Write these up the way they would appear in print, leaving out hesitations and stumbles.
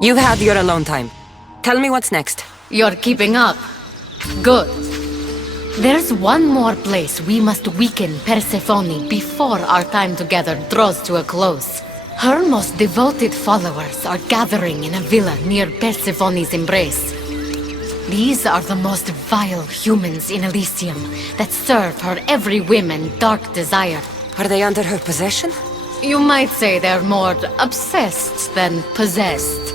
You've had your alone time. Tell me what's next. You're keeping up. Good. There's one more place we must weaken Persephone before our time together draws to a close. Her most devoted followers are gathering in a villa near Persephone's embrace. These are the most vile humans in Elysium that serve her every whim and dark desire. Are they under her possession? You might say they're more obsessed than possessed.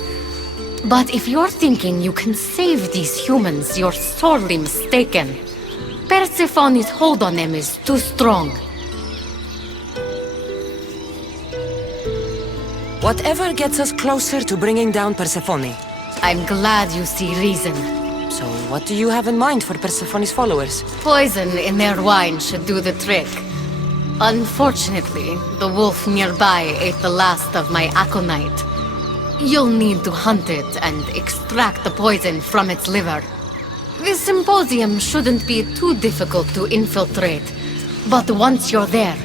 But if you're thinking you can save these humans, you're sorely mistaken. Persephone's hold on them is too strong. Whatever gets us closer to bringing down Persephone. I'm glad you see reason. So what do you have in mind for Persephone's followers? Poison in their wine should do the trick. Unfortunately, the wolf nearby ate the last of my aconite. You'll need to hunt it and extract the poison from its liver. This symposium shouldn't be too difficult to infiltrate, but once you're there,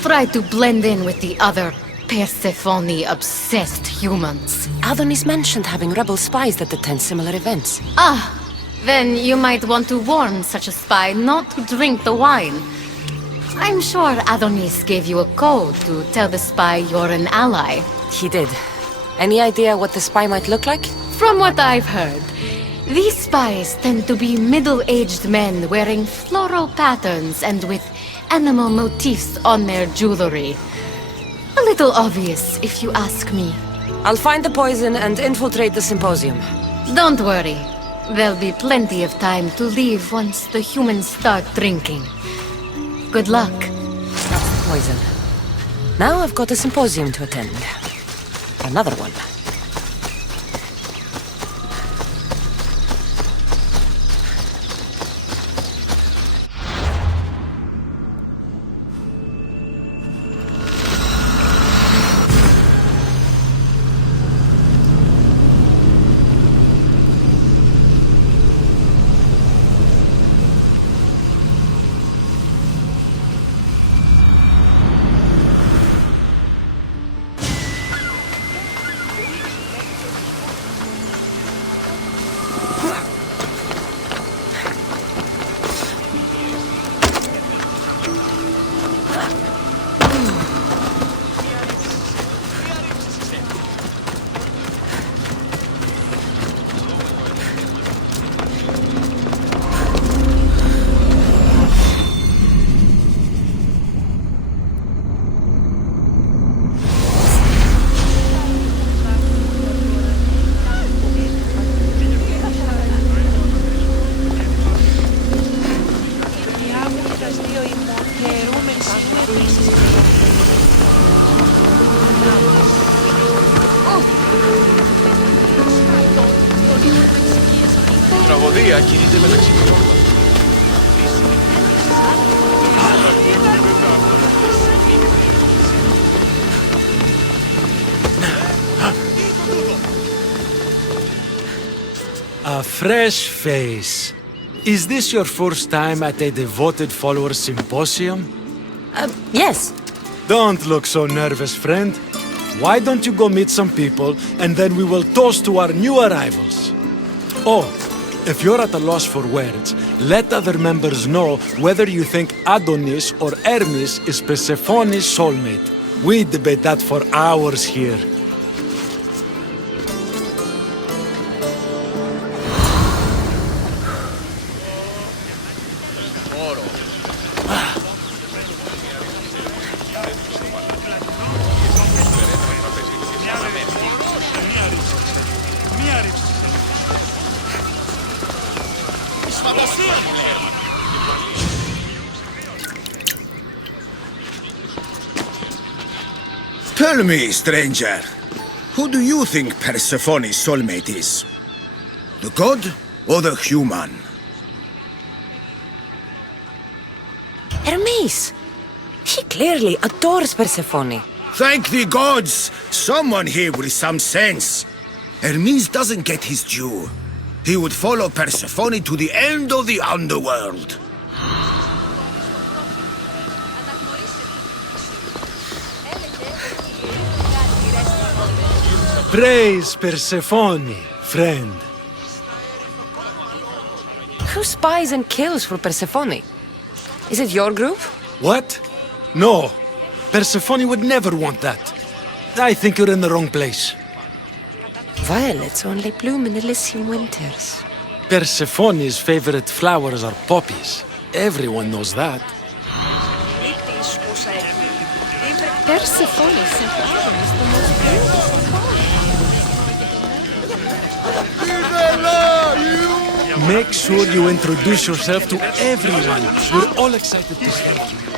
try to blend in with the other Persephone-obsessed humans. Adonis mentioned having rebel spies that attend similar events. Ah, then you might want to warn such a spy not to drink the wine. I'm sure Adonis gave you a code to tell the spy you're an ally. He did. Any idea what the spy might look like? From what I've heard, these spies tend to be middle-aged men wearing floral patterns and with animal motifs on their jewelry. A little obvious, if you ask me. I'll find the poison and infiltrate the symposium. Don't worry. There'll be plenty of time to leave once the humans start drinking. Good luck. That's the poison. Now I've got a symposium to attend. Another one. Τραγωδία κινείται μεταξύ των. A fresh face. Is this your first time at a devoted followers symposium? Yes. Don't look so nervous, friend. Why don't you go meet some people, and then we will toast to our new arrivals. Oh, if you're at a loss for words, let other members know whether you think Adonis or Hermes is Persephone's soulmate. We debate that for hours here. Tell me, stranger, who do you think Persephone's soulmate is? The god or the human? Hermes! He clearly adores Persephone. Thank the gods! Someone here with some sense. Hermes doesn't get his due. He would follow Persephone to the end of the underworld. Praise Persephone, friend. Who spies and kills for Persephone? Is it your group? What? No. Persephone would never want that. I think you're in the wrong place. Violets only bloom in Elysian winters. Persephone's favorite flowers are poppies. Everyone knows that. Persephone sent others the most beautiful Make sure you introduce yourself to everyone. We're all excited to see you.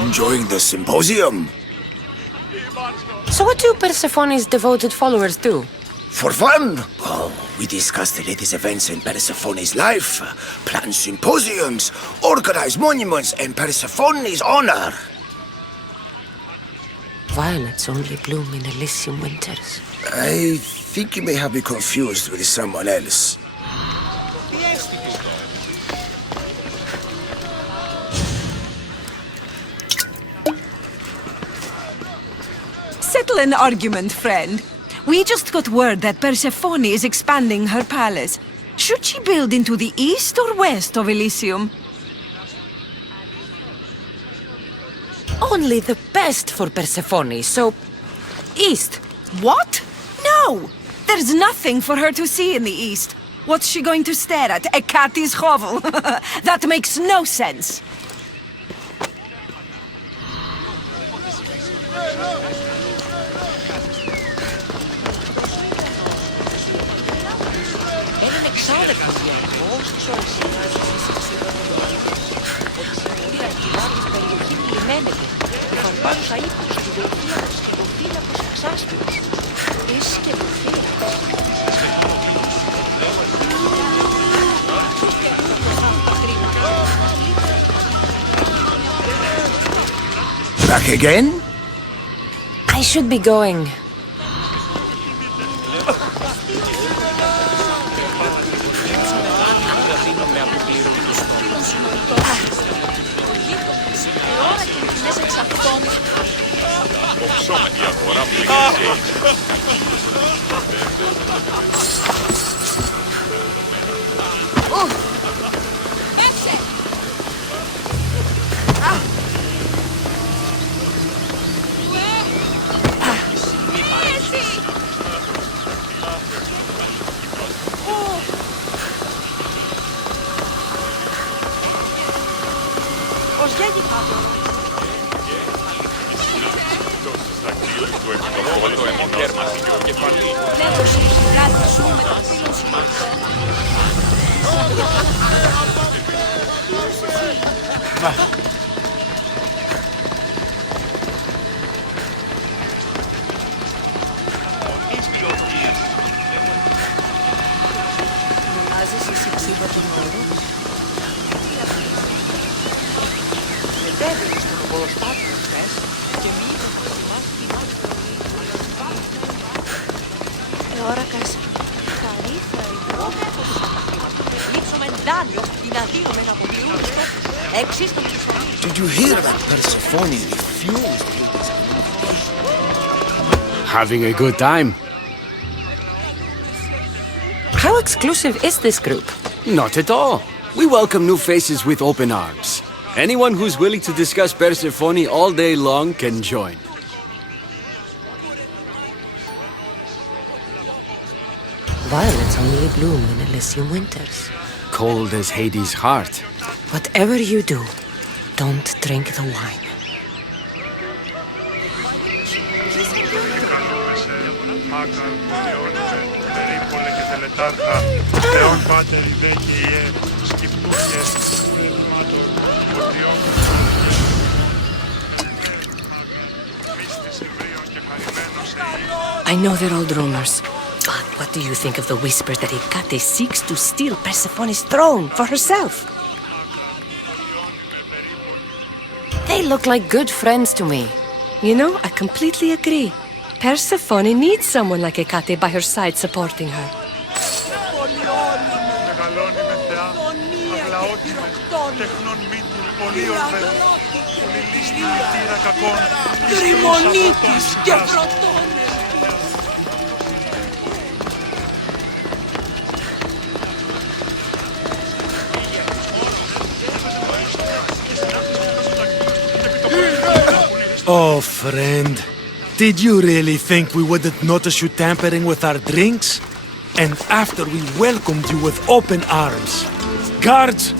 Enjoying the symposium? So what do Persephone's devoted followers do? For fun? Oh, we discuss the latest events in Persephone's life, plan symposiums, organize monuments in Persephone's honor. Violets only bloom in Elysian winters. I think you may have me confused with someone else. Settle an argument, friend. We just got word that Persephone is expanding her palace. Should she build into the east or west of Elysium? Only the best for Persephone, so... east. What? No! There's nothing for her to see in the east. What's she going to stare at? A cat's hovel? That makes no sense. Back again? I should be going. Did you hear that Persephone refused? Having a good time? How exclusive is this group? Not at all. We welcome new faces with open arms. Anyone who's willing to discuss Persephone all day long can join. Violets only bloom in Elysian winters. Cold as Hades' heart. Whatever you do, don't drink the wine. I know they're all rumors, but what do you think of the whispers that Hecate seeks to steal Persephone's throne for herself? They look like good friends to me. You know, I completely agree. Persephone needs someone like Hecate by her side supporting her. Oh, friend. Did you really think we wouldn't notice you tampering with our drinks? And after we welcomed you with open arms. Guards!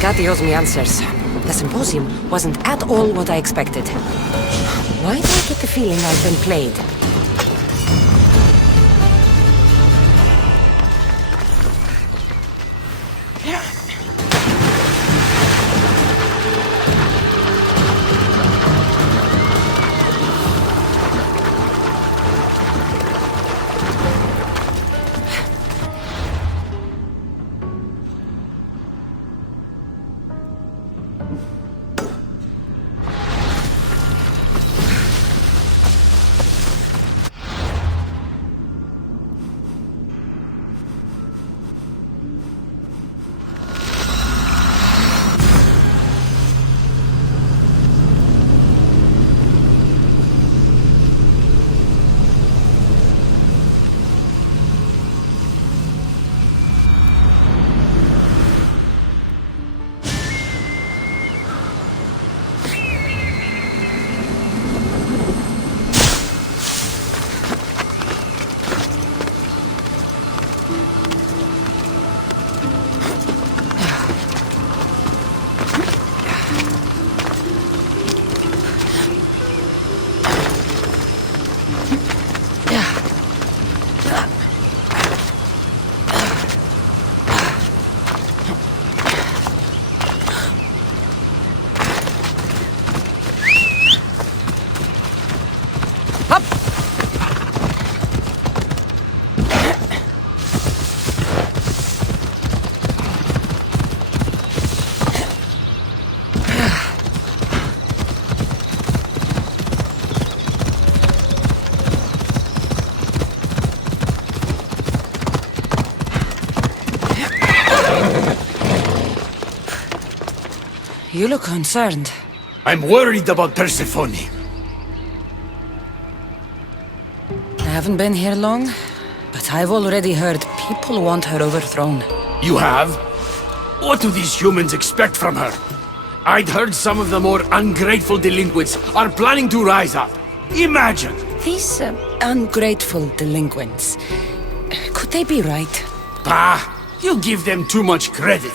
Hecate owes me answers. The symposium wasn't at all what I expected. Why do I get the feeling I've been played? You look concerned. I'm worried about Persephone. I haven't been here long, but I've already heard people want her overthrown. You have? What do these humans expect from her? I'd heard some of the more ungrateful delinquents are planning to rise up. Imagine! These ungrateful delinquents, could they be right? Bah! You give them too much credit.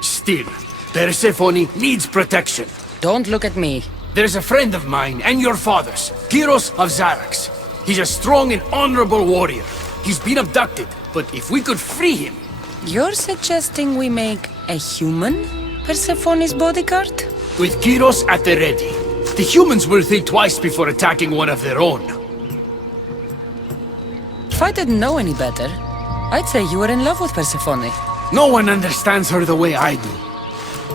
Still, Persephone needs protection. Don't look at me. There's a friend of mine and your father's, Kyros of Xarax. He's a strong and honorable warrior. He's been abducted, but if we could free him... You're suggesting we make a human Persephone's bodyguard? With Kyros at the ready, the humans will think twice before attacking one of their own. If I didn't know any better, I'd say you were in love with Persephone. No one understands her the way I do.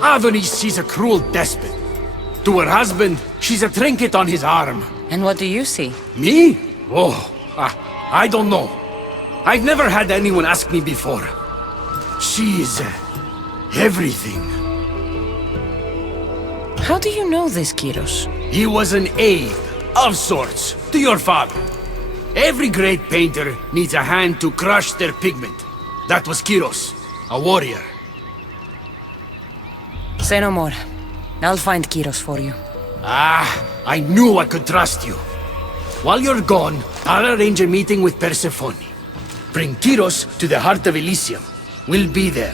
Adonis, she's a cruel despot. To her husband, she's a trinket on his arm. And what do you see? Me? Oh, I don't know. I've never had anyone ask me before. She's... everything. How do you know this, Kyros? He was an aide, of sorts, to your father. Every great painter needs a hand to crush their pigment. That was Kyros, a warrior. Say no more. I'll find Kyros for you. Ah, I knew I could trust you. While you're gone, I'll arrange a meeting with Persephone. Bring Kyros to the heart of Elysium. We'll be there.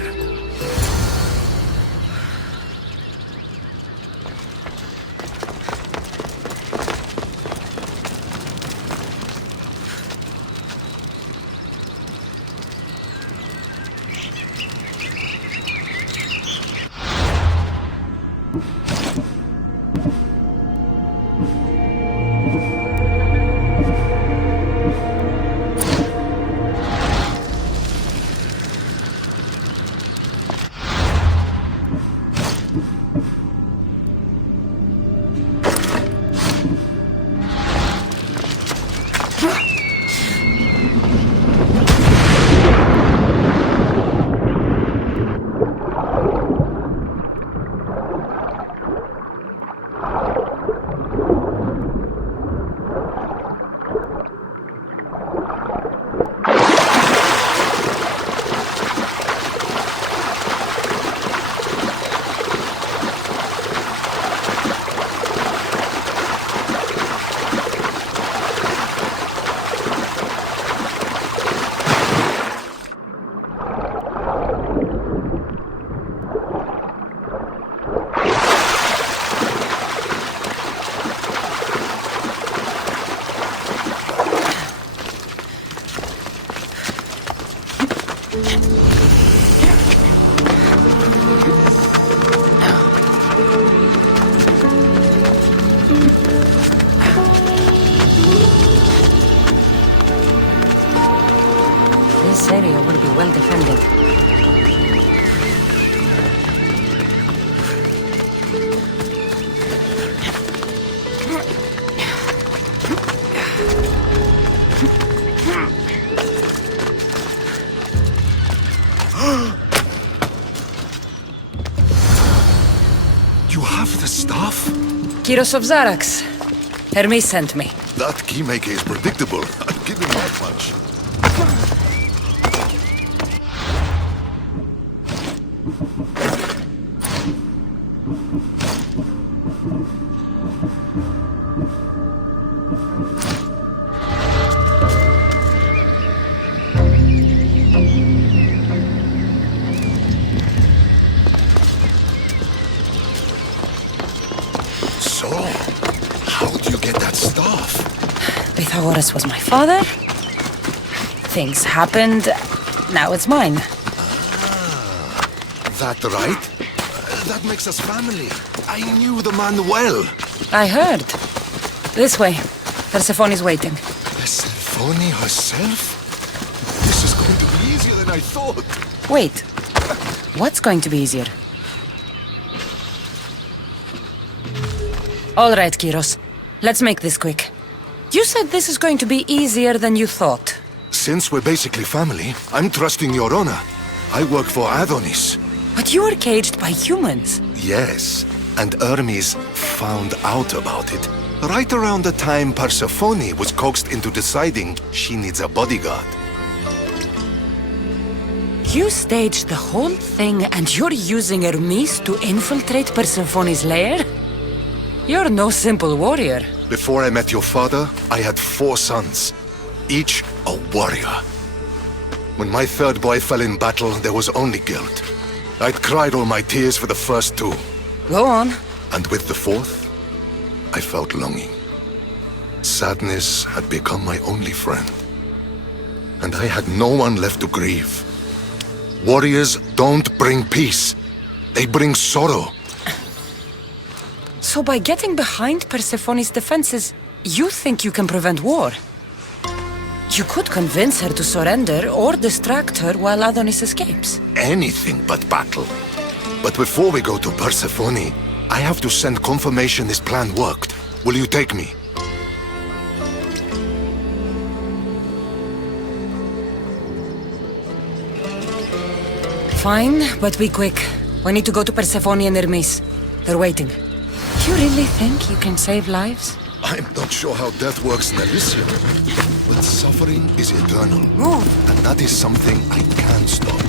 This area will be well defended. You have the staff? Kyros of Zarax. Hermes sent me. That keymaker is predictable. I'll give him that much. So, how do you get that staff? Pythagoras was my father. Things happened. Now it's mine. That right? That makes us family. I knew the man well. I heard. This way. Persephone's waiting. Persephone herself? This is going to be easier than I thought. Wait. What's going to be easier? All right, Kyros. Let's make this quick. You said this is going to be easier than you thought. Since we're basically family, I'm trusting your honor. I work for Adonis. But you were caged by humans. Yes, and Hermes found out about it. Right around the time Persephone was coaxed into deciding she needs a bodyguard. You staged the whole thing and you're using Hermes to infiltrate Persephone's lair? You're no simple warrior. Before I met your father, I had 4 sons, each a warrior. When my third boy fell in battle, there was only guilt. I'd cried all my tears for the first 2. Go on. And with the 4th, I felt longing. Sadness had become my only friend. And I had no one left to grieve. Warriors don't bring peace. They bring sorrow. So by getting behind Persephone's defenses, you think you can prevent war? You could convince her to surrender or distract her while Adonis escapes. Anything but battle. But before we go to Persephone, I have to send confirmation this plan worked. Will you take me? Fine, but be quick. We need to go to Persephone and Hermes. They're waiting. You really think you can save lives? I'm not sure how death works in Elysium, but suffering is eternal. Move! And that is something I can't stop.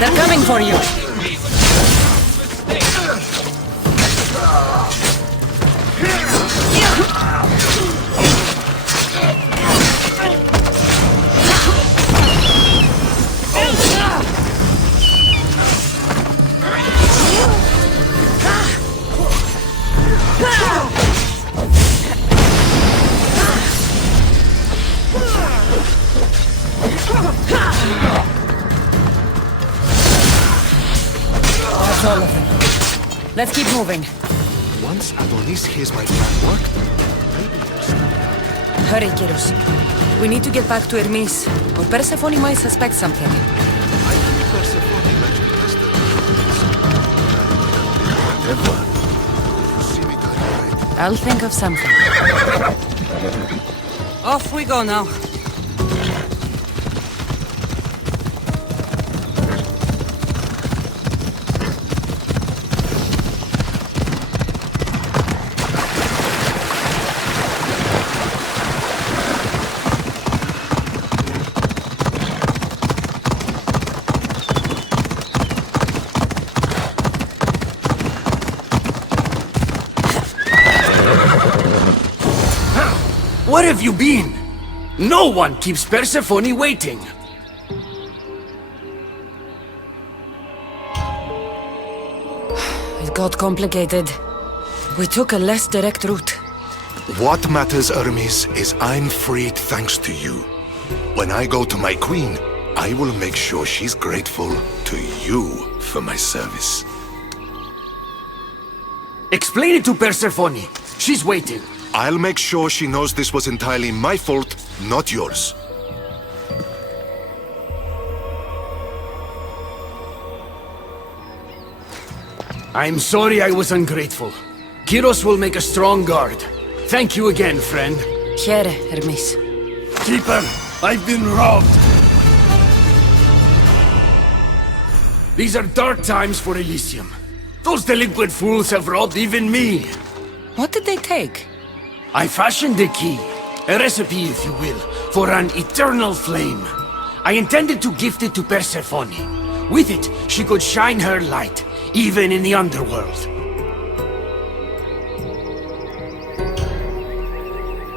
They're coming for you! That's all of them. Let's keep moving. Once Adonis hears my plan worked, Hurry, Kyros. We need to get back to Hermes, or Persephone might suspect something. I think Persephone mentioned yesterday. Whatever. If you see me turning right, I'll think of something. Off we go now. Where have you been? No one keeps Persephone waiting. It got complicated. We took a less direct route. what matters, Hermes, is I'm freed thanks to you. When I go to my queen, I will make sure she's grateful to you for my service. Explain it to Persephone. She's waiting. I'll make sure she knows this was entirely my fault, not yours. I'm sorry I was ungrateful. Kyros will make a strong guard. Thank you again, friend. Here, Hermes. Keeper, I've been robbed. These are dark times for Elysium. Those delinquent fools have robbed even me. What did they take? I fashioned a key, a recipe if you will, for an eternal flame. I intended to gift it to Persephone. With it, she could shine her light, even in the underworld.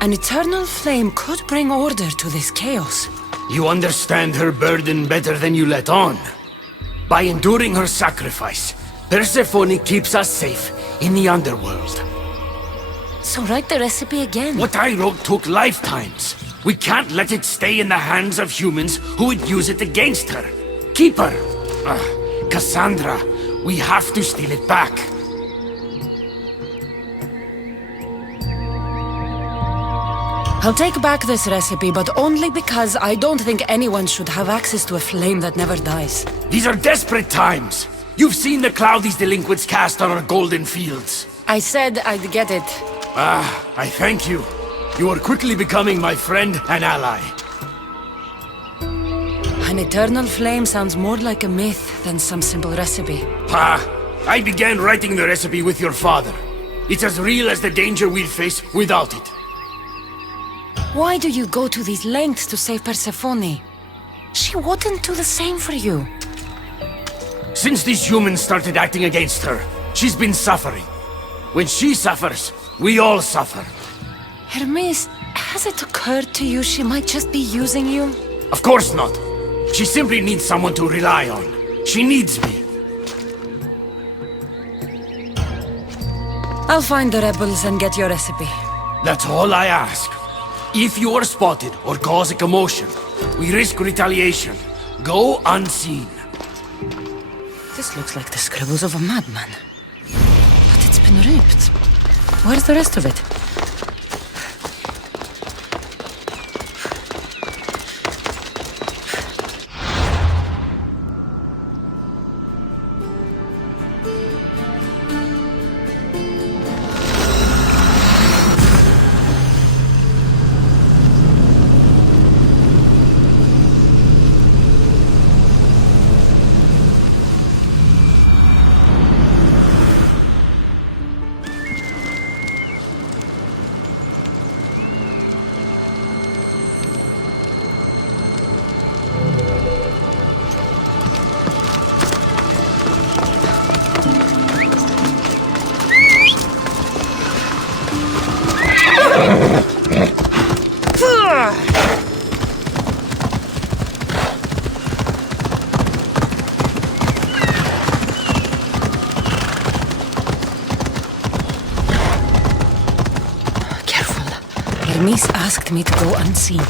An eternal flame could bring order to this chaos. You understand her burden better than you let on. By enduring her sacrifice, Persephone keeps us safe in the underworld. So write the recipe again. What I wrote took lifetimes. We can't let it stay in the hands of humans who would use it against her. Keep her. Kassandra, we have to steal it back. I'll take back this recipe, but only because I don't think anyone should have access to a flame that never dies. These are desperate times. You've seen the cloud these delinquents cast on our golden fields. I said I'd get it. I thank you. You are quickly becoming my friend and ally. An eternal flame sounds more like a myth than some simple recipe. I began writing the recipe with your father. It's as real as the danger we'll face without it. Why do you go to these lengths to save Persephone? She wouldn't do the same for you. Since these humans started acting against her, she's been suffering. When she suffers, we all suffer. Hermes, has it occurred to you she might just be using you? Of course not. She simply needs someone to rely on. She needs me. I'll find the rebels and get your recipe. That's all I ask. If you are spotted or cause a commotion, we risk retaliation. Go unseen. This looks like the scribbles of a madman. But it's been ripped. Where's the rest of it? Hermes asked me to go unseen.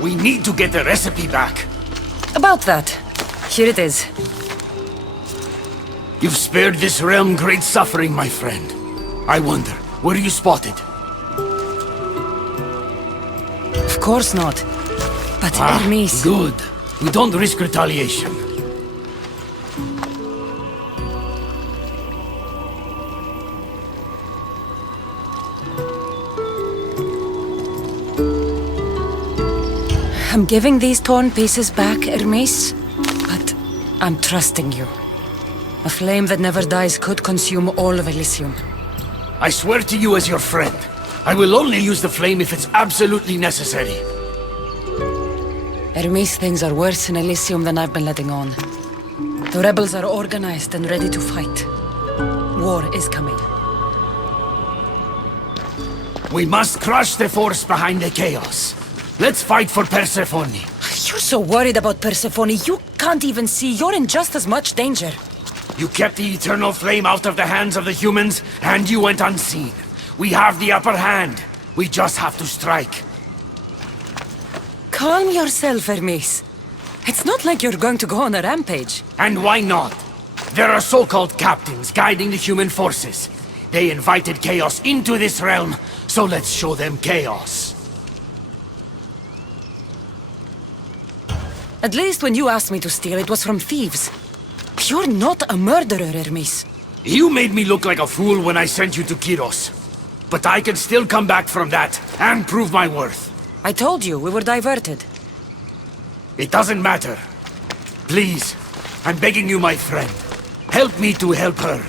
We need to get the recipe back. About that. Here it is. You've spared this realm great suffering, my friend. I wonder, were you spotted? Of course not. But Hermes... Good. We don't risk retaliation. I'm giving these torn pieces back, Hermes, but I'm trusting you. A flame that never dies could consume all of Elysium. I swear to you as your friend, I will only use the flame if it's absolutely necessary. Hermes, things are worse in Elysium than I've been letting on. The rebels are organized and ready to fight. War is coming. We must crush the force behind the chaos. Let's fight for Persephone. You're so worried about Persephone, you can't even see you're in just as much danger. You kept the eternal flame out of the hands of the humans, and you went unseen. We have the upper hand. We just have to strike. Calm yourself, Hermes. It's not like you're going to go on a rampage. And why not? There are so-called captains guiding the human forces. They invited chaos into this realm, so let's show them chaos. At least when you asked me to steal, it was from thieves. You're not a murderer, Hermes. You made me look like a fool when I sent you to Kyros. But I can still come back from that, and prove my worth. I told you, we were diverted. It doesn't matter. Please, I'm begging you, my friend. Help me to help her.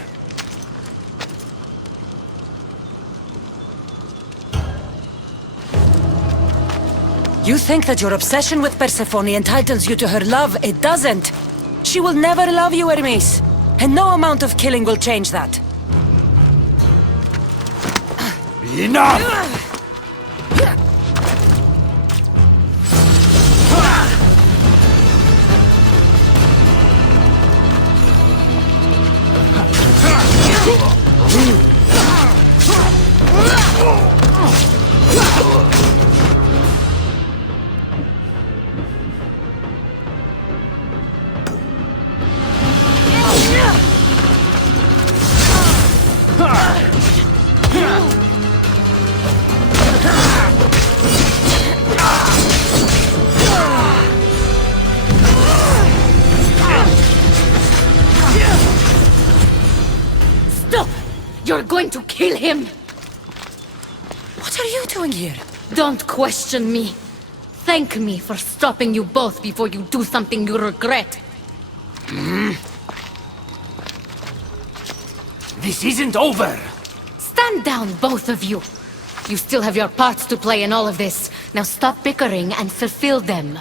You think that your obsession with Persephone entitles you to her love? It doesn't. She will never love you, Hermes. And no amount of killing will change that. Enough! Stop! You're going to kill him! What are you doing here? Don't question me. Thank me for stopping you both before you do something you regret. This isn't over! Stand down, both of you. You still have your parts to play in all of this. Now stop bickering and fulfill them.